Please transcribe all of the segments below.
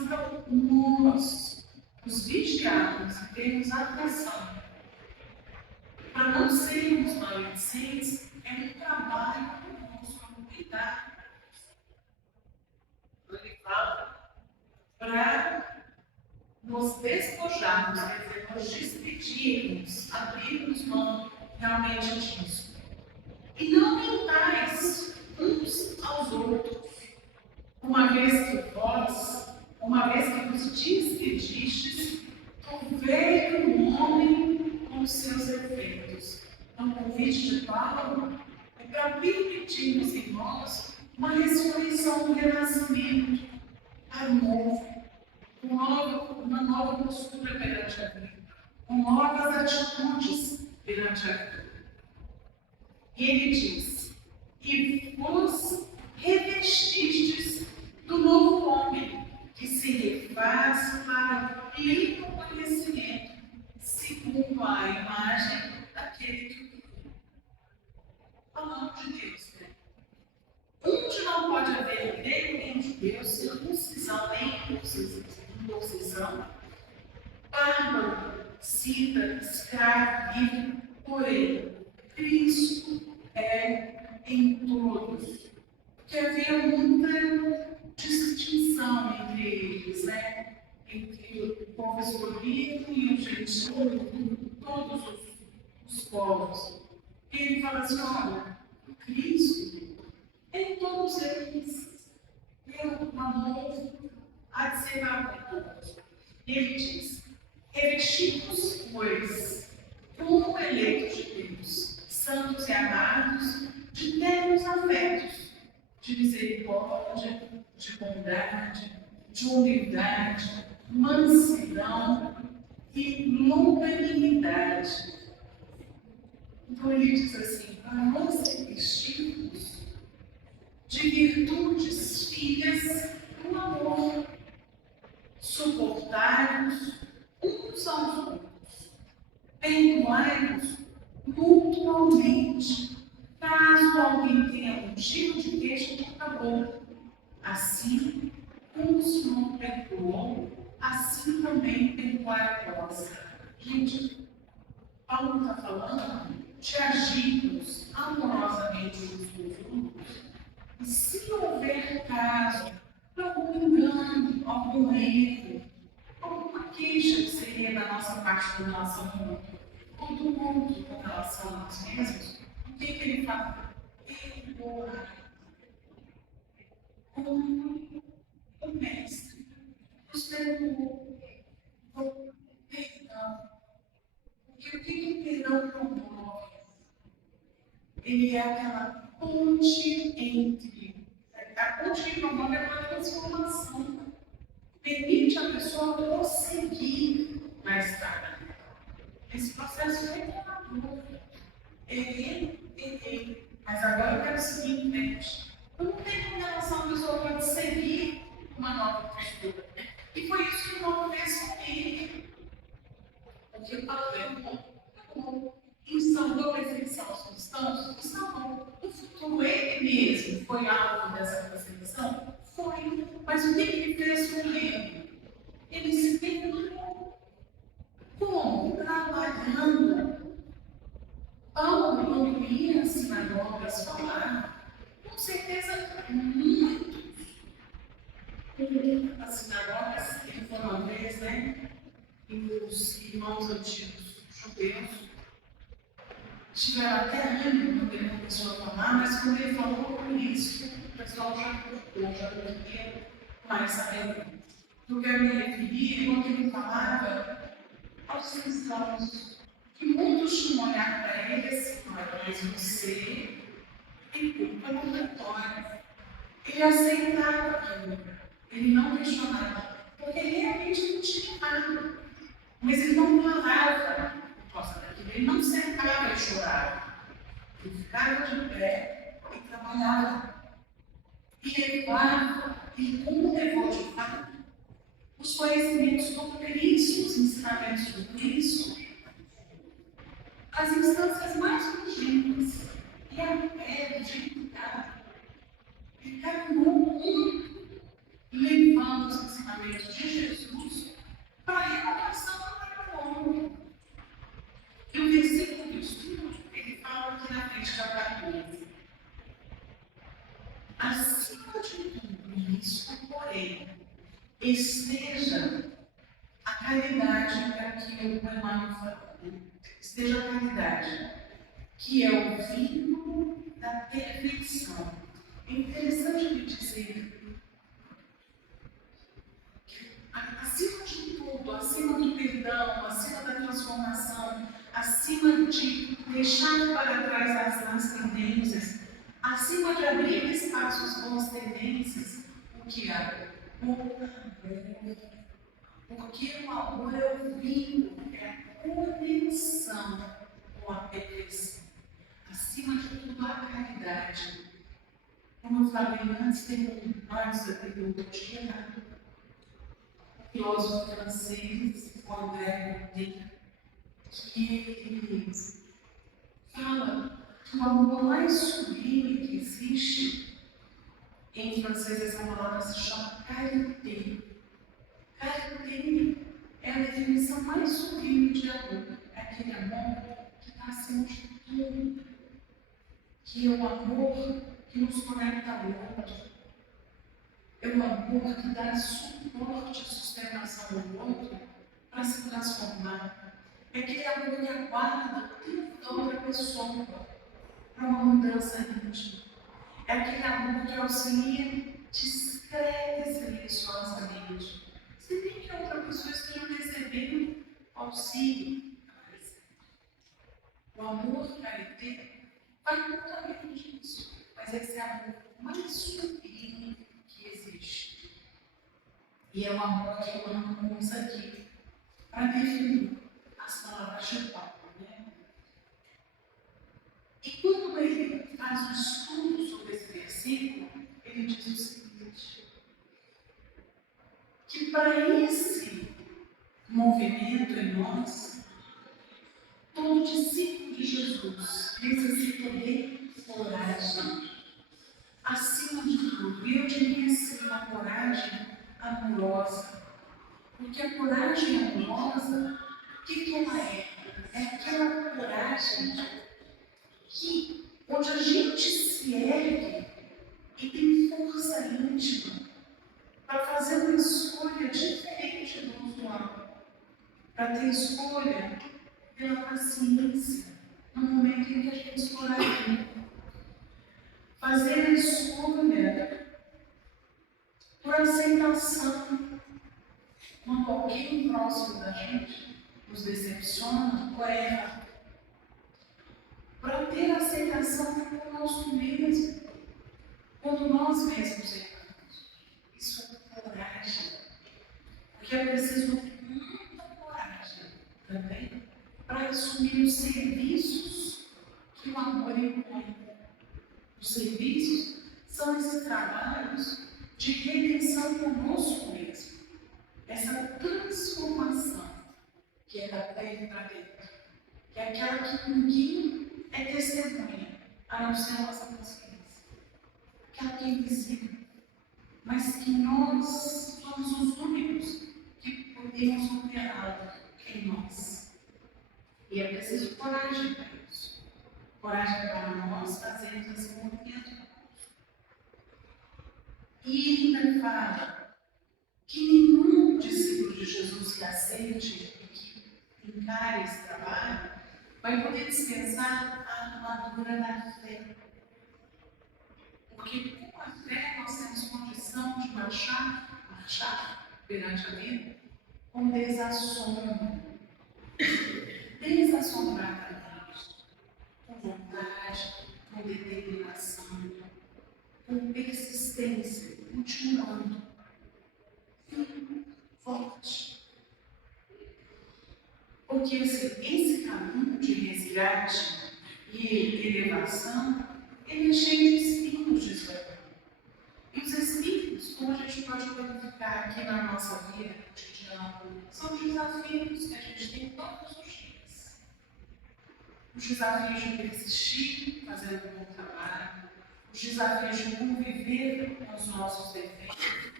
Então, nós, os vigiarmos e termos atenção para não sermos maledicentes, é um trabalho conosco, é um cuidado. Ele fala para nos despojarmos, quer dizer, nos despedirmos, abrirmos mão realmente disso. E não mentais uns aos outros, uma vez que vos despedistes do velho homem com os seus efeitos. Então, o convite de Paulo é para permitirmos em nós uma ressurreição, um renascimento para o novo, uma nova postura perante a vida, com novas atitudes perante a vida. E ele diz: e vos revestistes do novo homem, que se refaz para o pleno conhecimento, segundo a imagem daquele que o criou. Falando de Deus, né? Onde não pode haver grego nem judeu, circuncisão nem incircuncisão, bárbaro, cita, escravo, livre, porém, Cristo é em todos. Porque havia muita distinção entre eles, né? Entre o povo escolhido e o gentil, todos os povos. E ele fala assim: olha, o Cristo é em todos eles. O amor há de ser para todos. Ele diz: revestimos, pois, como eleitos de Deus, santos e amados, de ternos afetos, de misericórdia, de bondade, de humildade, mansidão e longanimidade. Então ele diz assim: para nós revestirmos de virtudes filhas do amor, suportai-vos uns aos outros, perdoai-vos mutuamente, caso alguém tenha motivo de queixa contra outro. Assim como o Senhor perdoou, assim também perdoai vós. Gente, Paulo está falando de agirmos amorosamente uns com os outros. E se houver caso de algum engano, algum erro, alguma queixa que seria da nossa parte com relação ao outro, ou do outro com relação a nós mesmos, o que ele fala? Perdoa. Como o Mestre nos perdoou. Perdão. Porque o que o perdão promove? Ele é aquela ponte entre. A ponte que promove é uma transformação. Permite a pessoa prosseguir na estrada. Esse processo é revelador. Errei, mas agora eu quero seguir em frente. Eu não tenho relação a pessoa pode seguir uma nova postura. E foi isso que o Paulo fez comigo. Porque o Paulo instaurou a perseguição aos cristãos, instaurou. No futuro, ele mesmo foi alvo dessa perseguição? Foi. Mas o que ele fez com ele? Ele se perdoou. Como? Trabalhando. Paulo, quando ia às sinagogas falar, com certeza muitos. As sinagogas, que foram uma vez, né? E os irmãos antigos judeus tiveram até ânimo quando ele começou a falar, mas quando ele falou por isso, o pessoal já cortou, já não queria mais saber. Eu quero me referir quando ele falava aos cristãos, que muitos tinham um olhar para ele assim: olha, mas você tem culpa no vitória. Ele aceitava aquilo, ele não questionava, porque realmente não tinha nada. Mas ele não falava por causa daquilo, ele não sentava e chorava. Ele ficava de pé e trabalhava. E levava, e como levou de fato, os conhecimentos do Cristo, os ensinamentos do Cristo, as instâncias mais urgentes, e a pé de ficar. Ele caminhou muito levando os ensinamentos acima de tudo isso, porém, esteja a caridade para que o Emmanuel falou, esteja a caridade, que é o vínculo da perfeição. É interessante me dizer que, acima de tudo, acima do perdão, acima da transformação, acima de deixar para trás as más tendências, acima de abrir espaço às boas tendências, o que é? O amor. Porque o amor é o vínculo, é a conexão com a perfeição. Acima de tudo, a caridade. Como eu falei antes, teve um filósofo francês, o André Comte, que fala que o amor mais sublime que existe, em francês essa palavra se chama carité. Carité é a definição mais sublime de amor. É aquele amor que está acima de tudo, que é o amor que nos conecta ao outro. É o amor que dá suporte e sustentação ao outro para se transformar. É aquele amor que aguarda o tempo da outra pessoa para uma mudança íntima. É aquele amor que auxilia discreta e silenciosamente. Sem nem que a outra pessoa esteja recebendo auxílio. O amor carité vai muito além disso, mas esse é o amor mais sublime que existe. E é o amor que eu amo usa aqui para definir as palavras de Paulo. E quando ele faz um estudo sobre esse versículo, ele diz o seguinte: que para esse movimento em nós, todo discípulo de Jesus necessita de coragem, acima de tudo. E eu diria assim, uma coragem amorosa. Porque a coragem amorosa, o que ela é? É aquela coragem onde a gente se ergue e tem força íntima para fazer uma escolha diferente do usual, para ter escolha pela paciência, no momento em que a gente escolhe, fazer a escolha por aceitação. Quando alguém próximo da gente nos decepciona ou erra, para ter aceitação conosco mesmo, quando nós mesmos erramos. Isso é coragem, porque é preciso muita coragem também para assumir os serviços que o amor impõe. Os serviços são esses trabalhos de redenção conosco mesmo, essa transformação que é da pele para dentro, que é aquela que ninguém é testemunha, a não ser a nossa consciência. Aquela que é invisível, mas que nós somos os únicos que podemos operá-la em nós. E é preciso coragem para isso. Coragem para nós fazermos esse movimento. E ainda fala que nenhum discípulo de Jesus que aceite e que encare esse trabalho vai poder dispensar a armadura da fé. Porque com a fé nós temos condição de marchar perante a vida com desassombro, desassombrada, com vontade, com determinação, com persistência, continuando, firme, forte. Porque esse caminho de resgate e elevação, ele é cheio de espinhos de escravidão. E os espinhos, como a gente pode verificar aqui na nossa vida cotidiana, são desafios que a gente tem todos os dias. Os desafios de persistir fazendo um bom trabalho, os desafios de conviver com os nossos defeitos,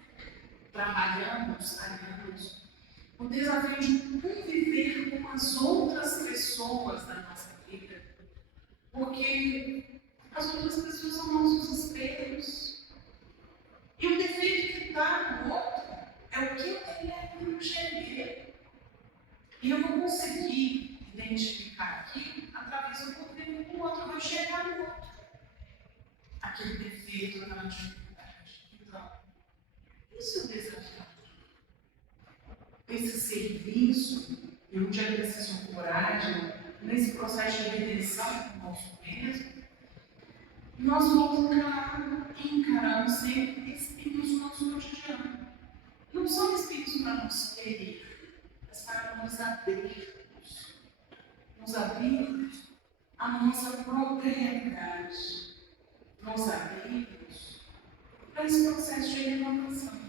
trabalhando, sagrando, o desafio de conviver com as outras pessoas da nossa vida, porque as outras pessoas são nossos espelhos. dificuldade. Então, isso é o desafio. Esse serviço, e onde é preciso coragem, nesse processo de redenção conosco mesmo, nós vamos encarando sempre espíritos no nosso cotidiano. Não são espíritos para nos ferir, mas para nos abrirmos à nossa própria realidade, nos abrirmos para esse processo de renovação.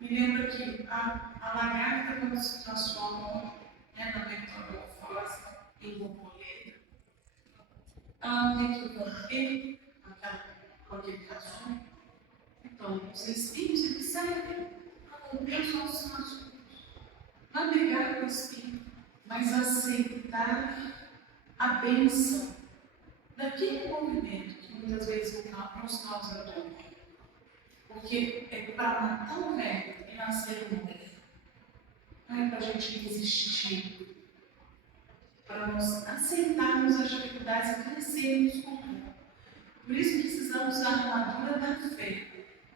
Me lembra que a lagarta, quando se transforma na metamorfose em borboleta, ela não tem que romper aquele casulo. Então, os espinhos eles servem para romper os nossos casulos. Não negar o espinho, mas aceitar a bênção daquele movimento que muitas vezes nos causa dor. Porque é para matar o velho e nascer o novo. Não é para a gente resistir, para nós aceitarmos as dificuldades e crescermos com ela. Por isso precisamos da armadura da fé.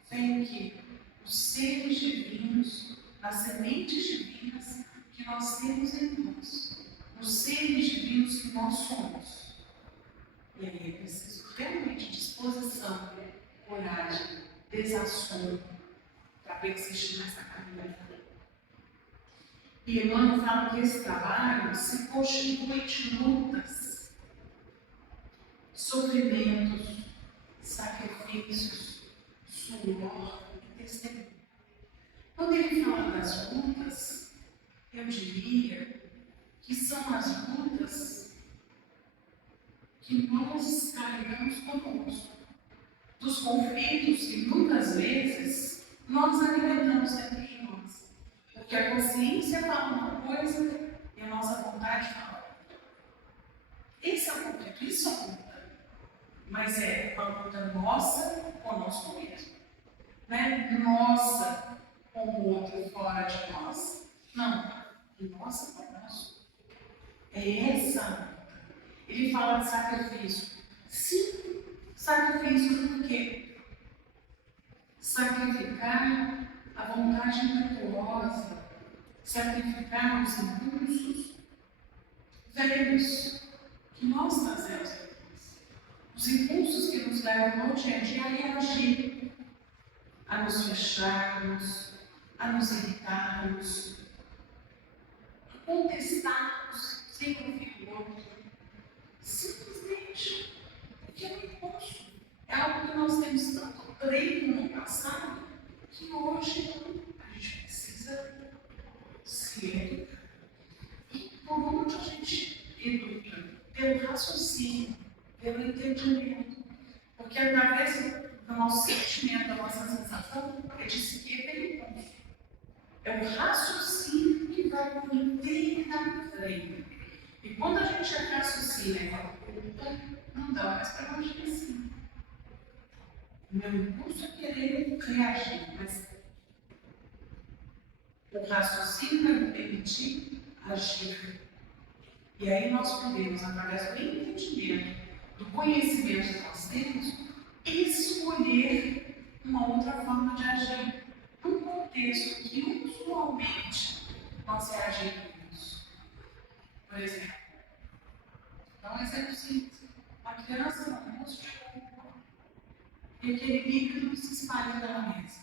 Fé em que os seres divinos, as sementes divinas que nós temos em nós, os seres divinos que nós somos. E aí é preciso realmente disposição, coragem, desassombro para persistir nessa caminhada. E Emmanuel fala que esse trabalho se constitui de lutas, sofrimentos, sacrifícios, suor e testemunho. Quando ele fala das lutas, eu diria que são as lutas que nós carregamos conosco, dos conflitos que muitas vezes nós alimentamos dentro de nós. Porque a consciência fala uma coisa e a nossa vontade fala outra. Esse é o conflito, isso é luta. Mas é uma luta nossa conosco mesmo. Não é nossa com o outro fora de nós. Não, nossa conosco. É essa luta. Ele fala de sacrifício. Sim, sacrifício por quê? Sacrificar a vontade impetuosa, sacrificar os impulsos velhos que nós trazemos em nós. Os impulsos que nos levam no dia a dia a reagir, a nos fecharmos, a nos irritarmos, a contestarmos sem ouvir o outro. Simplesmente porque é um impulso. É algo que nós temos tanto treino no passado que hoje a gente precisa se educar. E por onde a gente educa? Pelo raciocínio, pelo entendimento. Porque através do nosso sentimento, da nossa sensação, é de seguir pelo impulso. É o raciocínio que vai manter na frente. E quando a gente raciocina e fala, não dá mais para agir assim. O meu impulso é querer reagir, mas o raciocínio vai me permitir agir. E aí nós podemos, através do entendimento, do conhecimento que nós temos, escolher uma outra forma de agir num contexto que usualmente nós reagimos. Por exemplo, dá um exemplo simples. Uma criança no almoço de roupa e aquele líquido se espalha pela mesa.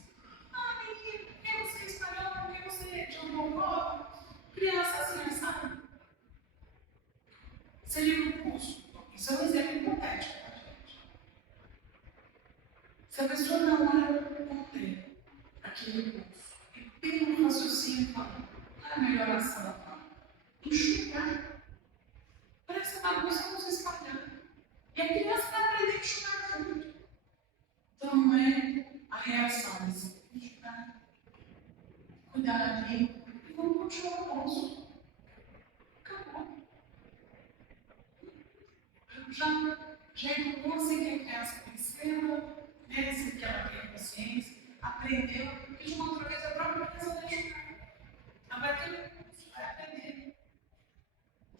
Ah, menino, por que você espalhou? Por que você jogou roupa? Criança assim, sabe? Seria um impulso. Isso é um exemplo hipotético para a gente. Se a pessoa não era conter aquele impulso e pelo raciocínio fala, não é melhor ação, enxugar. Parece que a bagunça não se espalhando. E a criança vai aprender a enxugar junto. Então não é a reação desse enxugar, cuidar ali e vamos continuar o almoço. Acabou. Já educou assim que a criança perceba, assim que ela tenha consciência, aprendeu, e de uma outra vez a própria criança vai enxugar. Ela vai ter, vai aprender.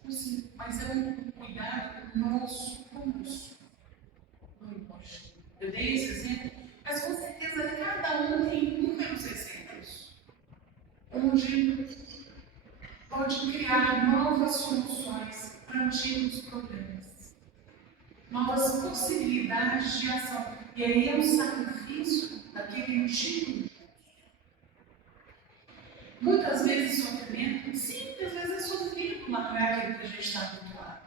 Sim, mas é um cuidado nosso conosco. Eu dei esse exemplo, mas com pode criar novas soluções para antigos problemas, novas possibilidades de ação. E aí é um sacrifício daquele antigo. Muitas vezes sofrimento, sim, muitas vezes é sofrido, mas não é aquilo que a gente está habituado.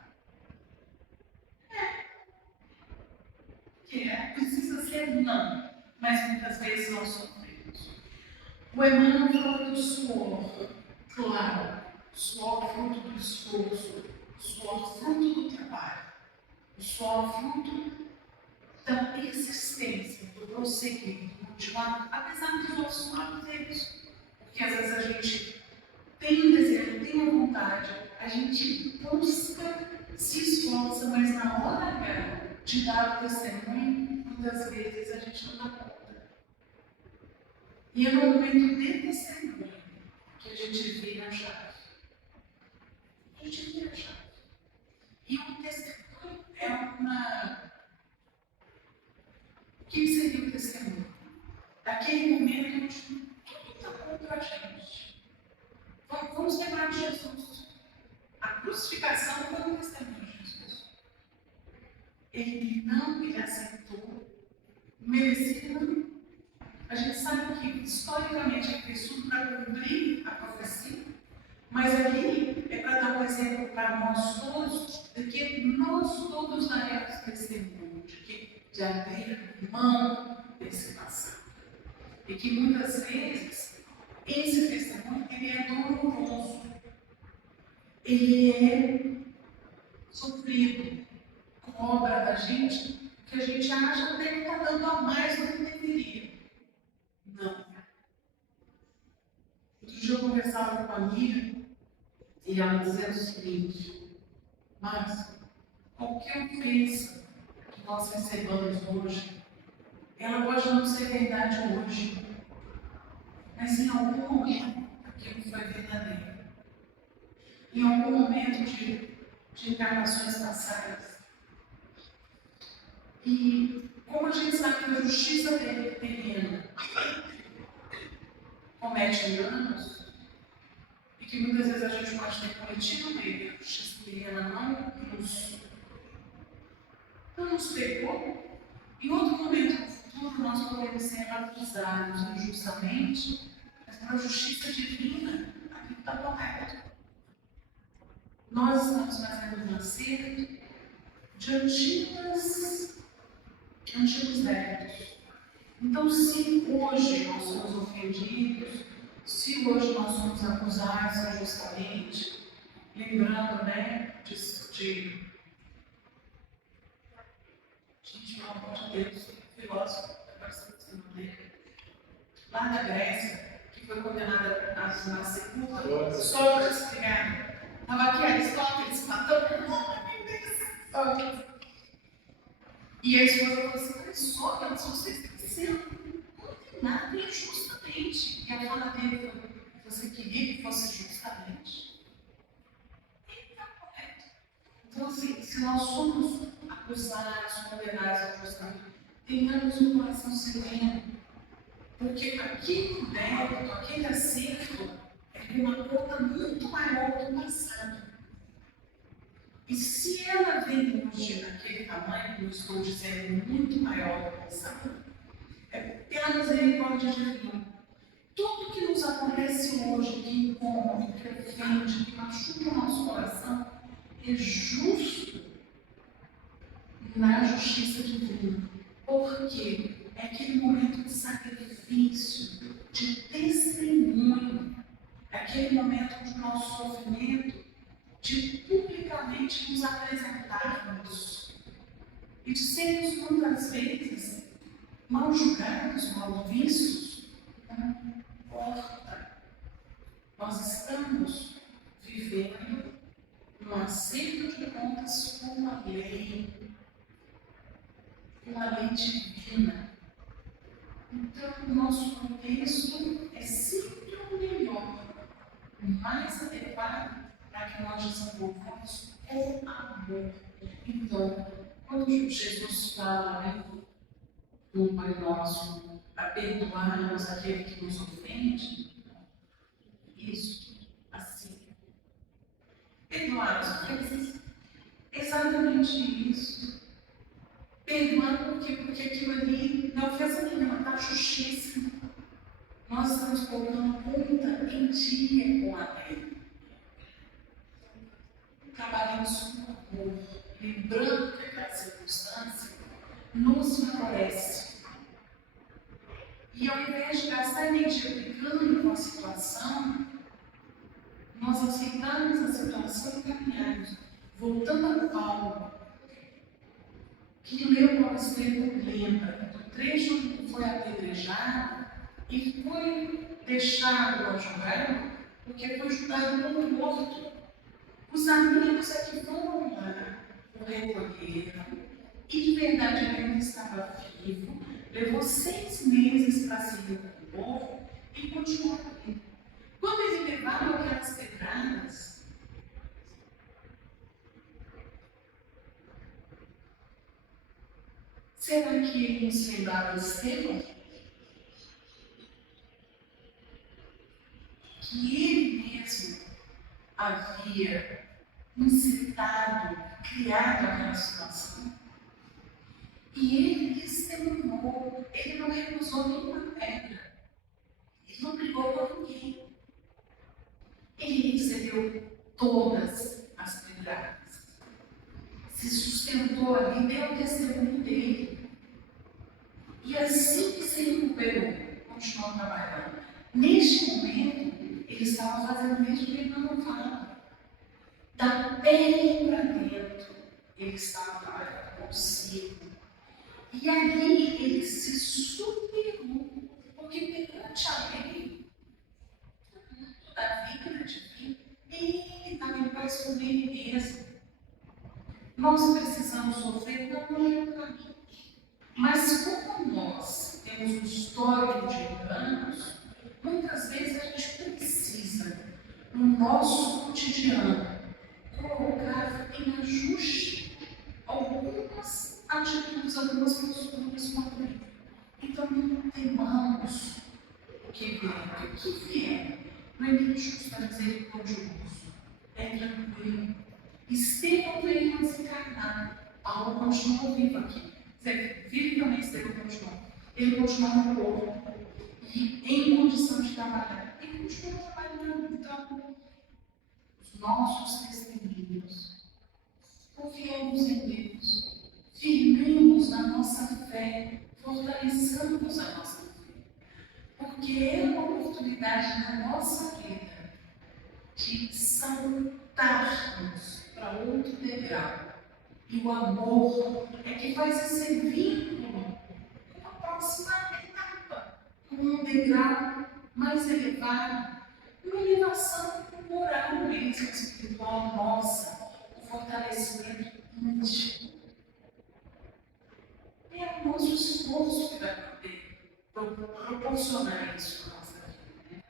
Precisa ser não, mas muitas vezes nós sofremos. O Emmanuel fala do suor, claro, suor fruto do esforço, suor fruto do trabalho, o suor fruto da persistência, do prosseguir, do continuar, apesar dos nossos maus erros. Porque às vezes a gente tem um desejo, tem uma vontade, a gente busca, se esforça, mas na hora de dar o testemunho, muitas vezes a gente não dá conta. E é no momento de testemunho que a gente vira a chave. A gente vira a chave. E o testemunho é uma. O que seria o testemunho? Daquele momento onde tudo está contra a gente. Vamos lembrar de Jesus. A crucificação foi um testemunho de Jesus. Ele aceitou, merecia. A gente sabe que, historicamente, ele fez tudo para cumprir a profecia, mas ali é para dar um exemplo para nós todos, de que nós todos daremos testemunho, de abrir mão desse passado. E que muitas vezes, esse testemunho, ele é doloroso, ele é sofrido, cobra da gente, que a gente acha até que está dando a mais do que deveria. Não. Outro dia eu conversava com uma amiga e ela dizia o seguinte: mas qualquer ofensa que nós recebamos hoje, ela pode não ser verdade hoje, mas em algum momento aquilo foi verdadeiro. Em algum momento de encarnações passadas. E como a gente sabe que a justiça terrena comete enganos, e que muitas vezes a gente pode ter cometido erro, a justiça terrena não nos pegou, em outro momento no futuro nós podemos ser acusados injustamente, mas pela justiça divina, aquilo está correto. Nós estamos fazendo um acerto de antigos débitos. Então, se hoje nós somos ofendidos, se hoje nós somos acusados injustamente, lembrando, né, gente, pelo amor de Deus, filósofo, lá da Grécia, que foi condenada a sepultura, Sócrates, obrigado. Estava aqui Aristóteles, matou Sócrates. E a esposa falou assim: mas Sócrates, você está sendo condenado injustamente. E a fala dele foi: você queria que fosse justamente? Está correto. Então, assim, se nós somos acusados, condenados injustamente, tenhamos um coração sereno. Porque aquele débito, aquele acerto, é uma conta muito maior do passado. E se ela vem hoje naquele tamanho, que eu estou dizendo, muito maior do passado, é pela misericórdia divina. Tudo que nos acontece hoje, que incomoda, que ofende, que machuca o nosso coração, é justo na justiça divina. Porque é aquele momento de sacrifício, de testemunho, é aquele momento do nosso sofrimento, de publicamente nos apresentarmos e de sermos muitas vezes mal julgados, mal vistos. Não importa. Nós estamos vivendo um acerto de contas com uma lei divina. Então, o nosso contexto é sempre o melhor, o mais adequado para que nós desenvolvamos o amor. Então, quando Jesus fala, né, no Pai Nosso, a perdoarmos aquele que nos ofende, isso, assim. Perdoar as coisas. Exatamente isso. Perdoar por quê? Porque aquilo ali não é ofensa nenhuma, está justíssimo. Nós estamos colocando conta em dia com a lei. Trabalhamos com amor, lembrando que aquela circunstância nos favorece. E ao invés de gastar energia brigando com a situação, nós aceitamos a situação e caminhamos. Voltando a Paulo, que leu Paulo Estevam lembra do trecho que foi apedrejado e foi deixado ao julgar, porque foi julgado como morto. Os amigos é que foram lá, o recolheram, e de verdade ele ainda estava vivo, levou 6 meses para se recompor e continuou vivo. Quando ele levava aquelas pedradas, será que ele nos lembrava de Estevão? Que ele mesmo havia incitado, criado aquela situação. E ele testemunhou, ele não recusou nenhuma pedra, ele não brigou com ninguém. Ele recebeu todas as pedradas, se sustentou ali, deu o testemunho dele. E assim que se recuperou, continuou trabalhando. Neste momento, ele estava fazendo mesmo que ele não fala. Da pele para dentro, ele estava trabalhando consigo. E ali ele se superou, porque perante a lei, da vida divina, ele estava em paz com ele mesmo. Nós precisamos sofrer para não é o caminho. Mas como nós temos um histórico de enganos, muitas vezes a gente precisa, no nosso cotidiano, colocar em ajuste algumas atitudes, algumas posturas com a vida. Então não temamos o que vier. Não é injusto misericordioso, é tranquilo. Estevão veio desencarnar, Paulo continuou vivo aqui. Vive também Estevão continuou. Ele continuou no corpo e em condição de trabalhar. Ele continuou trabalhando, então, os nossos testemunhos. Confiemos em Deus, firmemos na nossa fé, fortaleçamos a nossa fé, porque é uma oportunidade na nossa vida de saltarmos para outro degrau. E o amor é que faz esse vínculo com a próxima etapa, com um degrau mais elevado, uma elevação moral mesmo, espiritual nossa, o fortalecimento íntimo. É o nosso esforço que vai poder proporcionar isso para a nossa vida.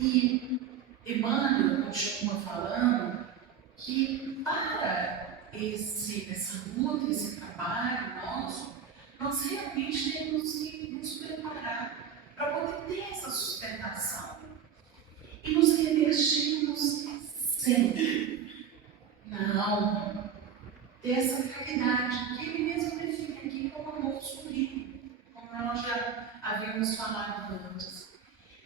E Emmanuel continua falando que para essa luta, esse trabalho nosso, nós realmente temos que nos preparar para poder ter essa sustentação e nos revertirmos sempre na alma dessa realidade que ele mesmo define aqui como amor sublime, como nós já havíamos falado antes.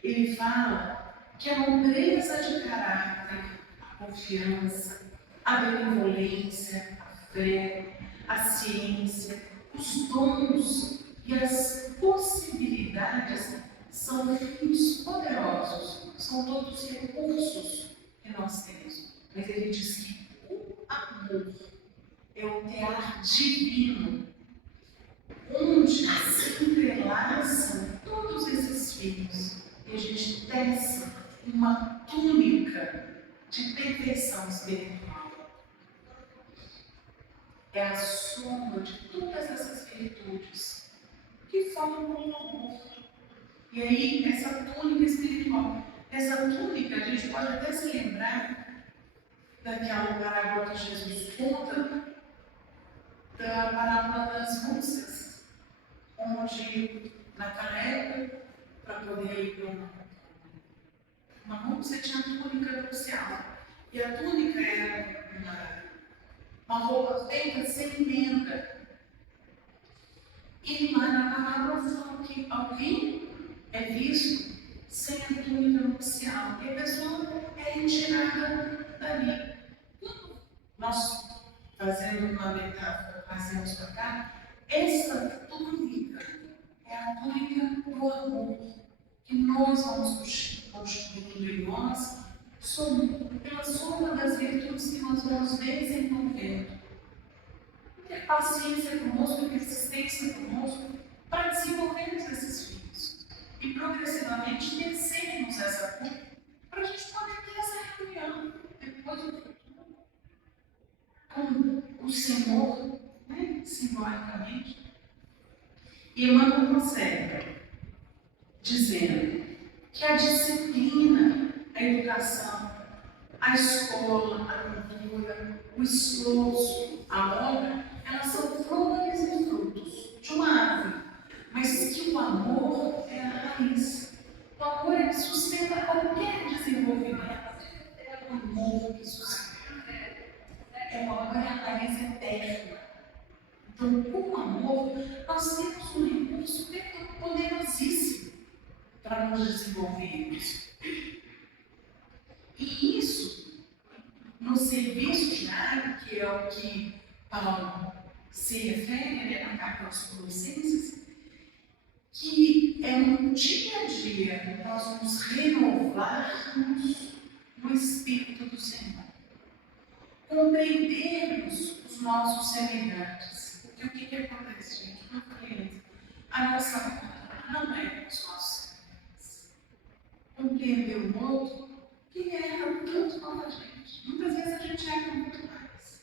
Ele fala que a nobreza de caráter, a confiança, a benevolência, a fé, a ciência, os dons e as possibilidades são fins poderosos, são todos recursos que nós temos. Mas ele diz que o amor é o tear divino, onde se entrelaçam todos esses fios e a gente tece uma túnica de perfeição espiritual. É a soma de todas essas virtudes que formam o amor. E aí, essa túnica espiritual, essa túnica, a gente pode até se lembrar daquela parábola que Jesus conta, da parábola das moças, onde naquela época, para poder ir marrom, você tinha a túnica nupcial. E a túnica era uma roupa feita sem emenda. E lá na palavra fala que alguém é visto sem a túnica nupcial. E a pessoa é retirada dali. Nós, fazendo uma metáfora, fazemos para cá, essa túnica é a túnica do amor que nós vamos construindo em nós, pela soma das virtudes que nós vamos desenvolvendo. Ter paciência conosco, persistência conosco, para desenvolvermos esses filhos. E progressivamente vencermos essa culpa, para a gente poder ter essa reunião depois do futuro com o Senhor, né, simbolicamente. E Emmanuel prossegue, dizendo que a disciplina, a educação, a escola, a cultura, o esforço, a obra, elas são flores e frutos de uma árvore, mas que o amor é a raiz. O amor é que sustenta qualquer desenvolvimento. É o amor que sustenta. É o amor é a raiz eterna. Então, com o amor, nós temos um recurso poderosíssimo para nos desenvolvermos. E isso, no serviço diário, que é o que Paulo se refere, né, na carta aos Colossenses, que é no dia a dia nós nos renovarmos no Espírito do Senhor, compreendermos os nossos semelhantes. Porque o que acontece, gente? Como eu falei antes, a nossa luta não é com os nossos semelhantes. Compreender o outro que erra tanto quanto a gente. Muitas vezes a gente erra muito mais.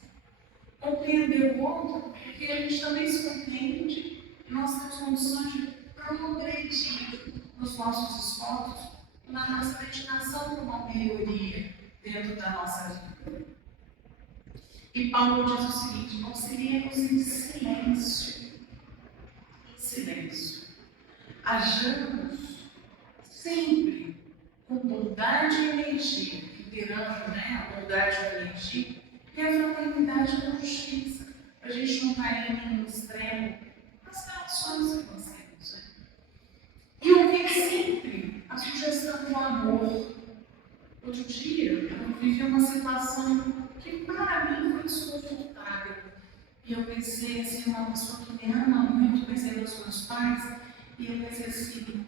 Compreender o outro porque a gente também se compreende e nós temos condições de progredir nos nossos esforços, na nossa dedicação para uma melhoria dentro da nossa vida. E Paulo diz o seguinte: auxiliemos em silêncio. Em silêncio. Hajamos sempre com bondade e energia, integrando, né, a bondade e a energia e a fraternidade com justiça, para a gente não cair em nenhum extremo nas relações que nós temos. Né? E ouvir sempre a sugestão do amor. Outro dia, eu vivi uma situação que para mim foi desconfortável. E eu pensei assim, uma pessoa que me ama muito, pensei nos meus pais, e eu pensei assim,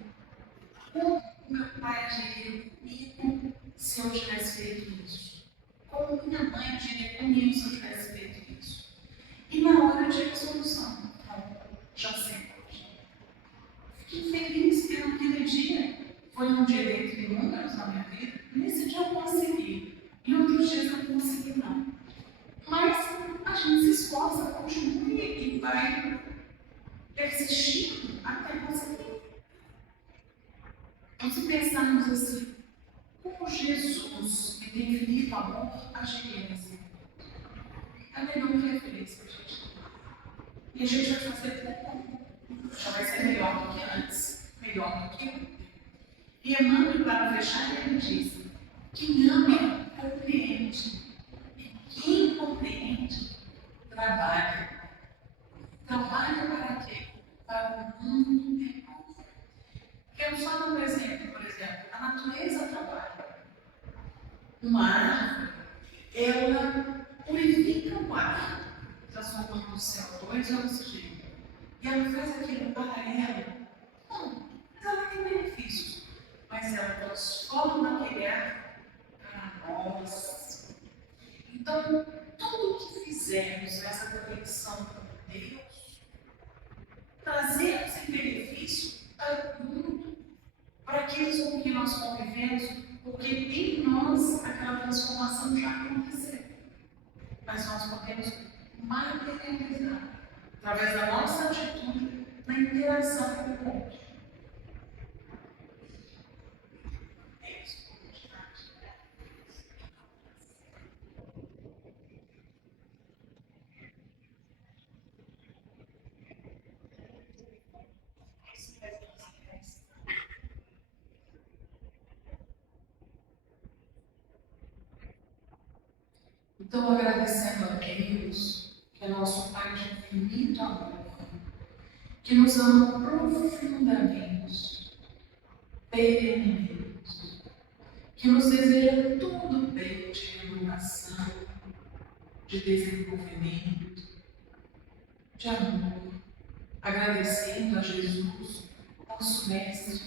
como meu pai agiria comigo se eu tivesse feito isso? Como minha mãe agiria comigo se eu tivesse feito isso? E na hora eu tive a solução. Então, já sei. Fiquei feliz que naquele dia foi um dia dentre inúmeros na minha vida. Nesse dia eu consegui. Em outros dias eu não consegui, não. Mas a gente se esforça, continua e vai persistindo até conseguir. Então, se pensarmos assim, como Jesus, que tem infinito amor, agiria nesse mundo? É a melhor referência que a gente tem. E a gente vai fazer como? Já vai ser melhor do que antes, melhor do que ontem. E Emmanuel, para fechar, ele diz: quem ama, compreende. E quem compreende, trabalha. Trabalha para quê? Para o mundo melhor. Quero só dar um exemplo, por exemplo, a natureza trabalha. Uma árvore, ela purifica o ar, transformando o CO2 em oxigênio. E ela faz aquilo paralelo. Não, mas ela tem benefícios. Mas ela transforma aquele ar para nós. Então, tudo o que fizermos nessa conexão com Deus, trazemos em benefício para o mundo, para aqueles com quem nós convivemos, porque em nós aquela transformação já aconteceu. Mas nós podemos materializar, através da nossa atitude, na interação com o outro. É isso. Então, agradecendo a Deus, que é nosso Pai de infinito amor, que nos ama profundamente, perenemente, que nos deseja tudo bem de iluminação, de desenvolvimento, de amor, agradecendo a Jesus, nosso Mestre,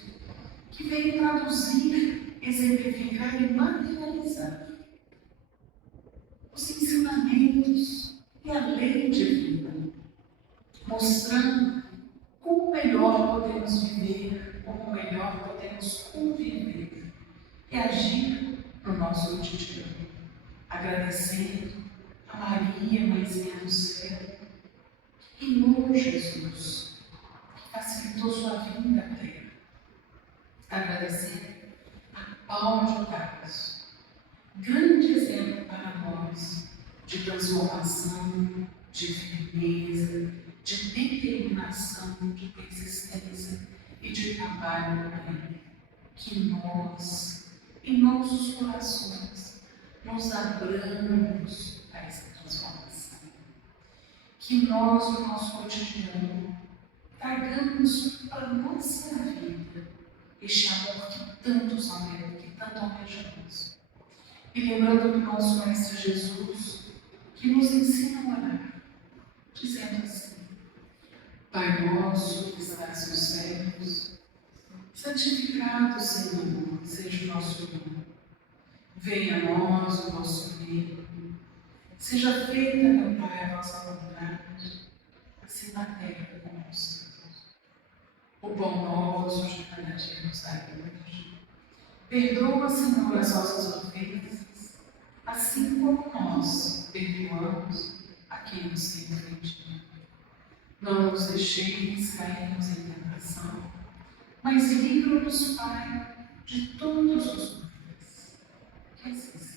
que veio traduzir, exemplificar e materializar os ensinamentos e a lei divina, mostrando como melhor podemos viver, como melhor podemos conviver e agir no nosso cotidiano, agradecendo a Maria, Mãezinha do Céu, e no Jesus, que facilitou sua vinda à Terra, agradecendo a Paulo de Tarso, grande exemplo para nós de transformação, de firmeza, de determinação, de persistência e de trabalho também. Que nós, em nossos corações, nos abramos a essa transformação. Que nós, no nosso cotidiano, tragamos para a nossa vida este amor que tantos amamos, que tanto almejamos. E lembrando do nosso Mestre Jesus, que nos ensina a orar, dizendo assim: Pai nosso que estás nos céus, santificado, Senhor, seja o nosso nome. Venha a nós o vosso reino. Seja feita, meu Pai, a vossa vontade, assim na terra como nos céus. O pão nosso de cada dia nos dai hoje. Perdoa, Senhor, as nossas ofensas, assim como nós perdoamos a quem nos tem ofendido. Não nos deixeis cairmos em tentação, mas livra-nos, Pai, de todos os males. Que assim seja.